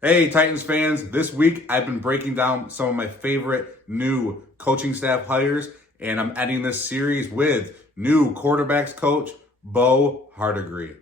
Hey, Titans fans. This week I've been breaking down some of my favorite new coaching staff hires, and I'm ending this series with new quarterbacks coach, Bo Hardegree.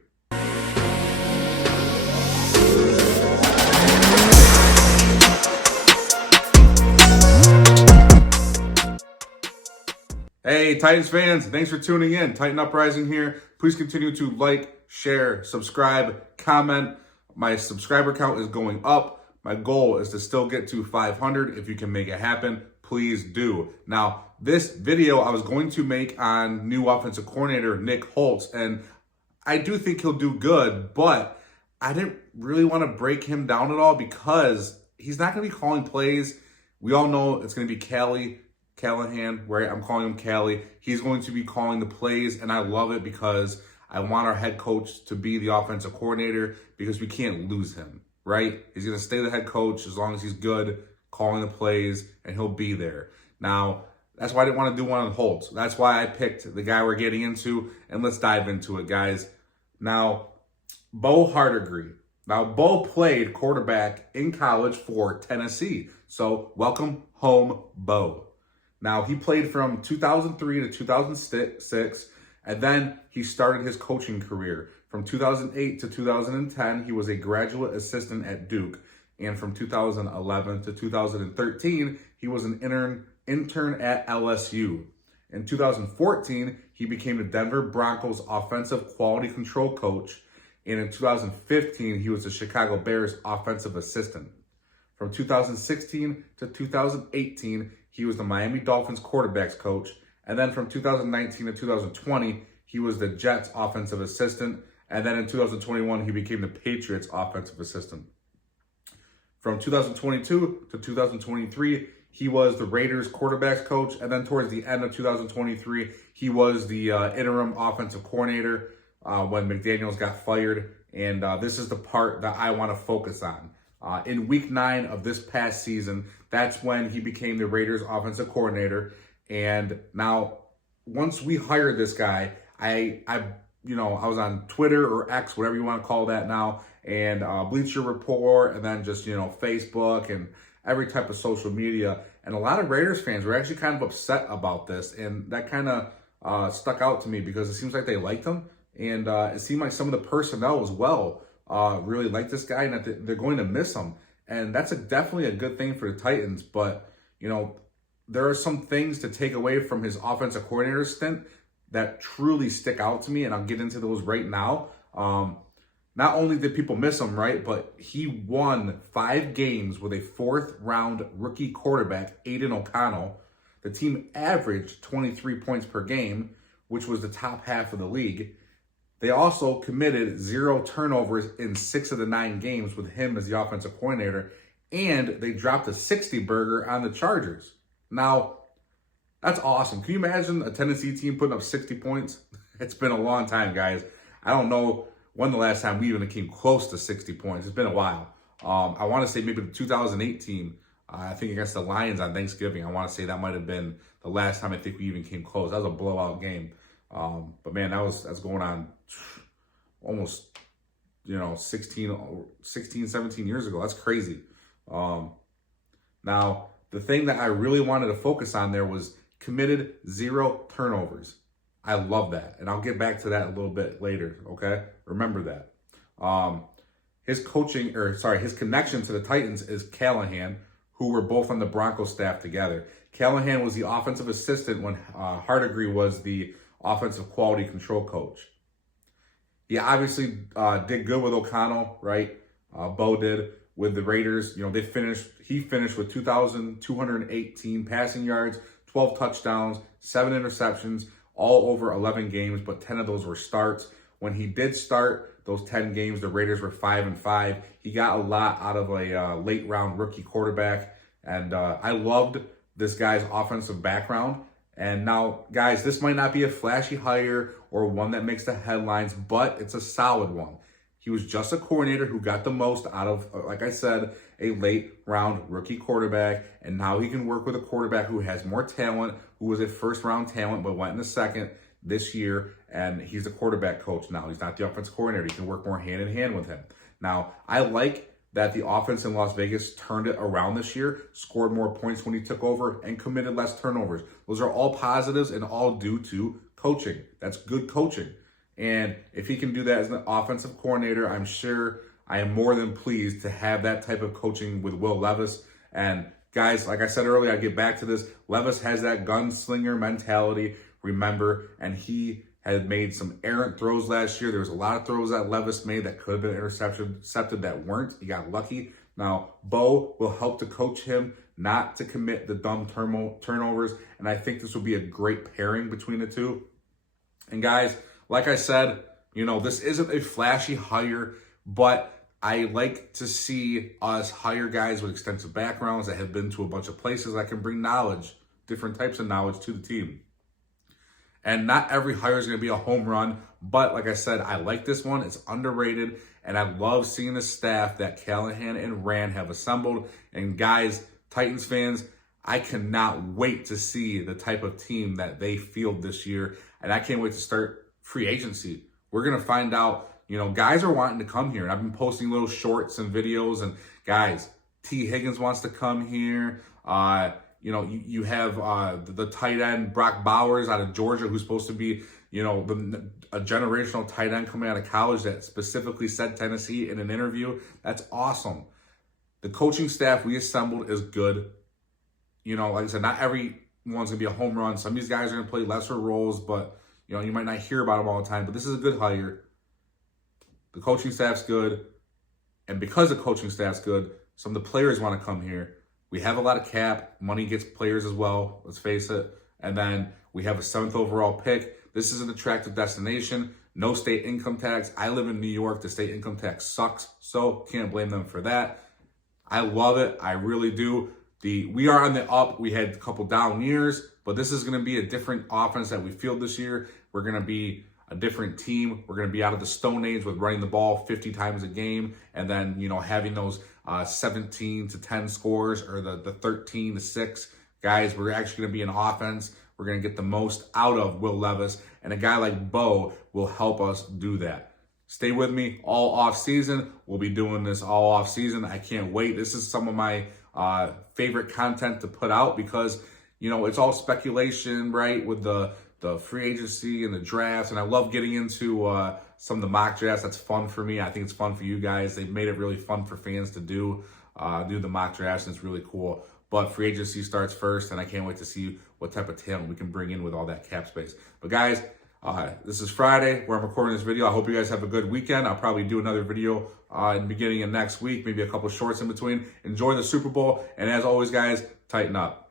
Hey, Titans fans. Thanks for tuning in. Titan Uprising here. Please continue to like, share, subscribe, comment. My subscriber count is going up. My goal is to still get to 500. If you can make it happen, please do. Now, this video I was going to make on new offensive coordinator Nick Holtz, and I do think he'll do good, but I didn't really want to break him down at all because he's not going to be calling plays. We all know it's going to be Callahan, right? I'm calling him Callie. He's going to be calling the plays, and I love it because I want our head coach to be the offensive coordinator because we can't lose him, right? He's going to stay the head coach as long as he's good calling the plays, and he'll be there. Now, that's why I didn't want to do one on Holtz. That's why I picked the guy we're getting into, and let's dive into it, guys. Now, Bo Hardegree. Now, Bo played quarterback in college for Tennessee. So, welcome home, Bo. Now, he played from 2003 to 2006, and then he started his coaching career. From 2008 to 2010, he was a graduate assistant at Duke. And from 2011 to 2013, he was an intern at LSU. In 2014, he became the Denver Broncos offensive quality control coach. And in 2015, he was the Chicago Bears offensive assistant. From 2016 to 2018, he was the Miami Dolphins quarterbacks coach. And then from 2019 to 2020, he was the Jets offensive assistant. And then in 2021, he became the Patriots offensive assistant. From 2022 to 2023, he was the Raiders quarterbacks coach. And then towards the end of 2023, he was the interim offensive coordinator when McDaniels got fired. And this is the part that I want to focus on. In week 9 of this past season, that's when he became the Raiders offensive coordinator. And now, once we hired this guy, I was on Twitter or X, whatever you want to call that now, and Bleacher Report, and then just, Facebook and every type of social media. And a lot of Raiders fans were actually kind of upset about this. And that kind of stuck out to me because it seems like they liked him. And it seemed like some of the personnel as well really like this guy, and that they're going to miss him. And that's definitely a good thing for the Titans. But, there are some things to take away from his offensive coordinator stint that truly stick out to me, and I'll get into those right now. Not only did people miss him, right, but he won 5 games with a 4th-round rookie quarterback, Aiden O'Connell. The team averaged 23 points per game, which was the top half of the league. They also committed 0 turnovers in 6 of the 9 games with him as the offensive coordinator, and they dropped a 60-burger on the Chargers. Now, that's awesome. Can you imagine a Tennessee team putting up 60 points? It's been a long time, guys. I don't know when the last time we even came close to 60 points. It's been a while. I want to say maybe the 2018, I think against the Lions on Thanksgiving. I want to say that might have been the last time I think we even came close. That was a blowout game. But man, that's going on almost, 16, 17 years ago. That's crazy. Now, the thing that I really wanted to focus on there was committed 0 turnovers. I love that. And I'll get back to that a little bit later, okay? Remember that. His connection to the Titans is Callahan, who were both on the Broncos staff together. Callahan was the offensive assistant when Hardegree was the offensive quality control coach. He obviously did good with O'Connell, right? Bo did with the Raiders. He finished with 2,218 passing yards, 12 touchdowns, 7 interceptions, all over 11 games, but 10 of those were starts. When he did start those 10 games, the Raiders were 5-5. He got a lot out of a late round rookie quarterback, and I loved this guy's offensive background. And now, guys, this might not be a flashy hire or one that makes the headlines, but it's a solid one. He was just a coordinator who got the most out of, like I said, a late round rookie quarterback. And now he can work with a quarterback who has more talent, who was a 1st round talent, but went in the 2nd this year. And he's a quarterback coach now. He's not the offensive coordinator. He can work more hand in hand with him. Now, I like that the offense in Las Vegas turned it around this year, scored more points when he took over, and committed less turnovers. Those are all positives and all due to coaching. That's good coaching. And if he can do that as an offensive coordinator, I'm sure I am more than pleased to have that type of coaching with Will Levis. And guys, like I said earlier, I get back to this. Levis has that gunslinger mentality, remember, and he had made some errant throws last year. There was a lot of throws that Levis made that could have been intercepted that weren't. He got lucky. Now, Bo will help to coach him not to commit the dumb turnovers, and I think this will be a great pairing between the two. And guys, like I said, this isn't a flashy hire, but I like to see us hire guys with extensive backgrounds that have been to a bunch of places that can bring knowledge, different types of knowledge to the team. And not every hire is going to be a home run, but like I said, I like this one. It's underrated, and I love seeing the staff that Callahan and Rand have assembled. And guys, Titans fans, I cannot wait to see the type of team that they field this year, and I can't wait to start free agency. We're going to find out, guys are wanting to come here, and I've been posting little shorts and videos, and guys, T. Higgins wants to come here. You have the tight end Brock Bowers out of Georgia, who's supposed to be, a generational tight end coming out of college that specifically said Tennessee in an interview. That's awesome. The coaching staff we assembled is good. Like I said, not everyone's going to be a home run. Some of these guys are going to play lesser roles, but, you might not hear about them all the time. But this is a good hire. The coaching staff's good. And because the coaching staff's good, some of the players want to come here. We have a lot of cap. Money gets players as well, let's face it. And then we have a 7th overall pick. This is an attractive destination. No state income tax. I live in New York. The state income tax sucks, so can't blame them for that. I love it. I really do. We are on the up. We had a couple down years, but this is going to be a different offense that we field this year. We're going to be a different team. We're going to be out of the Stone Age with running the ball 50 times a game, and then having those 17-10 scores or the 13-6. Guys, we're actually going to be an offense. We're going to get the most out of Will Levis, and a guy like Bo will help us do that. Stay with me all off season. We'll be doing this all off season. I can't wait. This is some of my favorite content to put out because, it's all speculation, right? With the free agency and the drafts. And I love getting into some of the mock drafts. That's fun for me. I think it's fun for you guys. They've made it really fun for fans to do the mock drafts, and it's really cool. But free agency starts first, and I can't wait to see what type of talent we can bring in with all that cap space. But guys, this is Friday where I'm recording this video. I hope you guys have a good weekend. I'll probably do another video in the beginning of next week, maybe a couple shorts in between. Enjoy the Super Bowl. And as always, guys, tighten up.